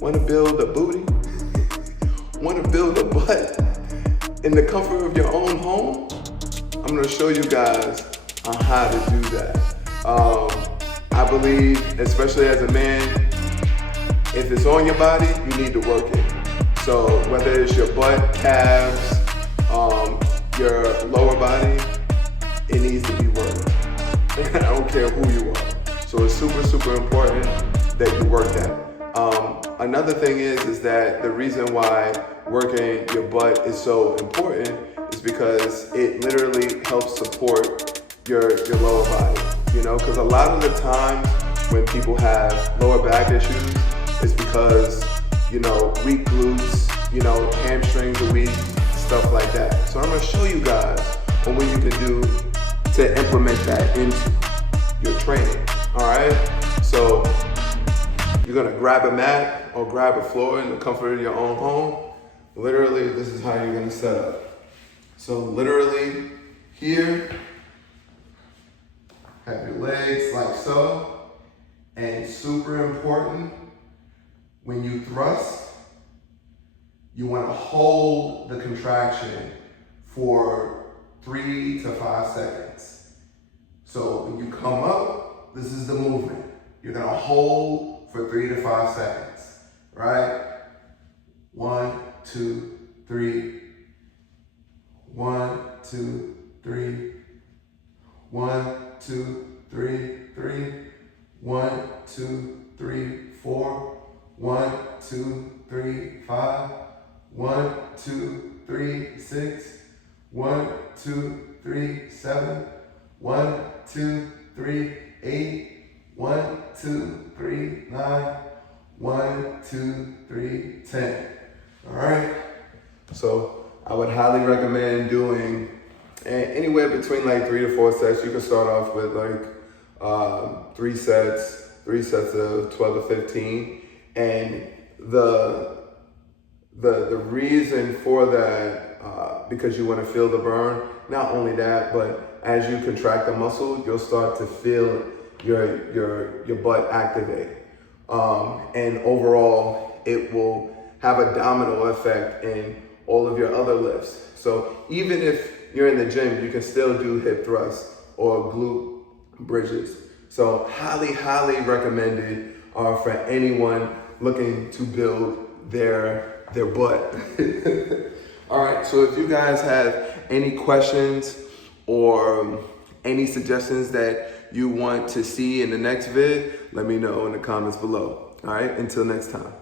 Want to build a booty? Want to build a butt in the comfort of your own home? I'm going to show you guys on how to do that. I believe, especially as a man, if it's on your body, you need to work it. So whether it's your butt, calves, your lower body, it needs to be worked. I don't care who you are. So it's super, super important that you work that. Another thing is that the reason why working your butt is so important is because it literally helps support your lower body. You know, because a lot of the times when people have lower back issues, it's because, you know, weak glutes, you know, hamstrings are weak, stuff like that. So I'm gonna show you guys on what you can do to implement that into your training, all right? So you're gonna grab a mat or grab a floor in the comfort of your own home. Literally, this is how you're gonna set up. So literally here, have your legs like so, and super important, when you thrust, you want to hold the contraction for 3 to 5 seconds. So when you come up, this is the movement. You're going to hold for 3 to 5 seconds, right? 1, 2, 3. 1, 2, 3. 1, 2, 3, 3. 1, 2, 3, 4. 1, 2, 3, 5. 1, 2, 3, 6. 1, 2, 3, 7. 1, 2, 3, 8. 1, 2, 3, 9. 1, 2, 3, 10. All right. So I would highly recommend doing anywhere between like 3 to 4 sets. You can start off with like 3 sets of 12 to 15. And the reason for that, because you want to feel the burn. Not only that, but as you contract the muscle, you'll start to feel your butt activate. And overall, it will have a domino effect in all of your other lifts. So even if you're in the gym, you can still do hip thrusts or glute bridges. So highly, highly recommended for anyone looking to build their butt. All right, so if you guys have any questions or any suggestions that you want to see in the next vid, let me know in the comments below. All right, until next time.